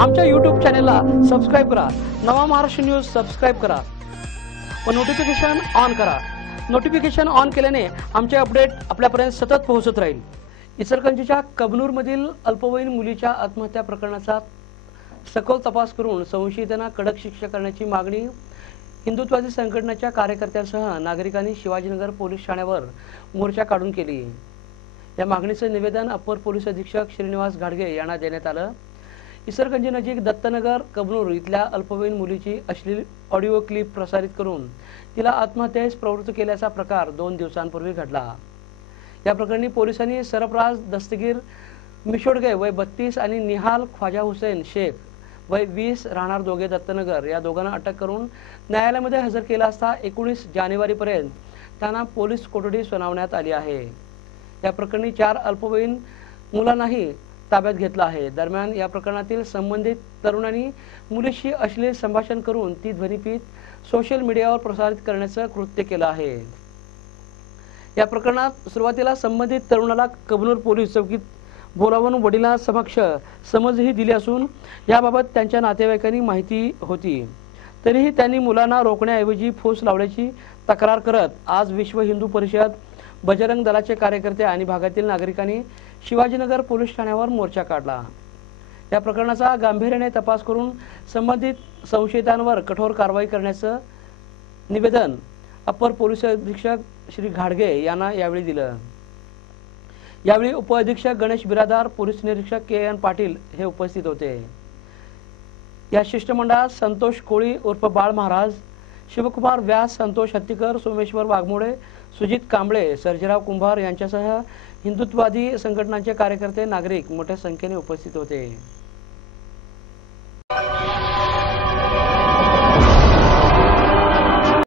आमच्या यूट्यूब चॅनेलला सबस्क्राईब करा. नवा महाराष्ट्र न्यूज सबस्क्राईब करा. व नोटिफिकेशन ऑन करा. नोटिफिकेशन ऑन केल्याने आमचे अपडेट आपल्यापर्यंत सतत पोहोचत राहील. इचलकरंजीच्या कबनूरमधील अल्पवयीन मुलीच्या आत्महत्या प्रकरणाचा सखोल तपास करून संशयितांना कडक शिक्षा करण्याची मागणी हिंदुत्वादी संघटनेच्या कार्यकर्त्यांसह नागरिकांनी शिवाजीनगर पोलीस ठाण्यावर मोर्चा काढून केली. या मागणीचं निवेदन अप्पर पोलीस अधीक्षक श्रीनिवास घाडगे यांना देण्यात आलं. इसरगंजी नजीक दत्तनगर कबनूर इथल्या अल्पवयीन मुलीची अश्लील ऑडिओ क्लिप प्रसारित करून तिला आत्महत्येस प्रवृत्त केल्याचा प्रकार दोन दिवसांपूर्वी घडला. या प्रकरणी पोलिसांनी सरफराज दस्तगीर मिशोडगे वय बत्तीस आणि निहाल ख्वाजा हुसेन शेख वय वीस राहणार दोघे दत्तनगर या दोघांना अटक करून न्यायालयामध्ये हजर केला असता एकोणीस जानेवारीपर्यंत त्यांना पोलीस कोठडी सुनावण्यात आली आहे. या प्रकरणी चार अल्पवयीन मुलांनाही ताब्यात घेतलं आहे. दरम्यान या प्रकरणातील संबंधित तरुणांनी मुलीशी अश्लील संभाषण करून ती ध्वनिपीत सोशल मीडियावर प्रसारित करण्याचं कृत्य केलं आहे. या प्रकरणात सुरुवातीला संबंधित तरुणाला कबनूर पोलीस चौकीत बोलावून वडिलांसमक्ष समजही दिली असून याबाबत त्यांच्या नातेवाईकांनी माहिती होती. तरीही त्यांनी मुलांना रोखण्याऐवजी फूस लावल्याची तक्रार करत आज विश्व हिंदू परिषद बजरंग दलाचे कार्यकर्ते आणि भागातील नागरिकांनी शिवाजीनगर पोलीस ठाण्यावर मोर्चा काढला. या प्रकरणाचा गांभीर्याने तपास करून संबंधित संशयितांवर कठोर कारवाई करण्याचं निवेदन अप्पर पोलीस अधीक्षक श्री घाडगे यांना यावेळी दिलं. यावेळी उपअधीक्षक गणेश बिरादार पोलीस निरीक्षक के एन पाटील हे उपस्थित होते. या शिष्टमंडळात संतोष कोळी उर्फ बाळ महाराज शिवकुमार व्यास संतोष हत्तीकर सोमेश्वर वाघमोडे सुजित कांबळे सर्जेराव कुंभार यांच्यासह हिंदुत्ववादी संघटनांचे कार्यकर्ते नागरिक मोठ्या संख्येने उपस्थित होते.